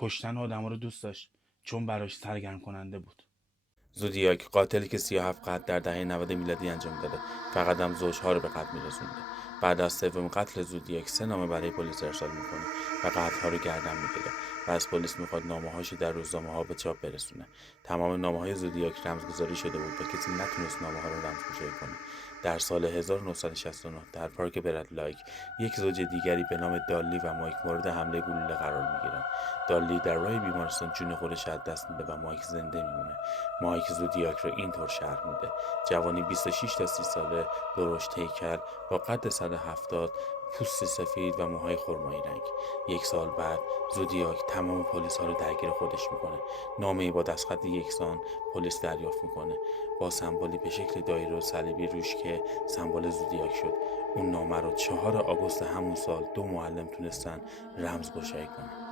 کشتن آدما رو دوست داشت چون براش سرگرم کننده بود. زودیاک، قاتلی که 37 قتل در دهه 90 میلادی انجام داده، فقط هم زوجها رو به قتل میرسونده. بعد از سومین قتل زودیاک 3 نامه برای پلیس ارسال میکنه و قتل‌ها رو گردن میگیره و از پلیس میخواد نامه‌هاشو در روزنامه‌ها به چاپ برسونه. تمام نامه‌های زودیاک رمزگذاری شده بود و کسی نتونست نامه‌ها رو رمزگشایی کنه. در سال 1969 در پارک برد لایک یک زوج دیگری به نام دالی و مایک مورد حمله گلوله قرار میگیرن. دالی در راه بیمارستان جون خودش از دست میده و مایک زنده میمونه. مایک زودیاک رو اینطور شرح میده: جوانی 26 تا 30 ساله، درشت هیکل، با قد 170، پوست سفید و موهای خرمایی رنگ. 1 سال بعد زودیاک تمام پلیس ها رو درگیر خودش میکنه. نامه‌ای با دستخط یکسان پلیس دریافت میکنه با سمبولی به شکل دایره و صلیبی روش که سمبل زودیاک شد. اون نامه رو 4 آگوست همون سال 2 معلم تونستن رمزگشایی کنن.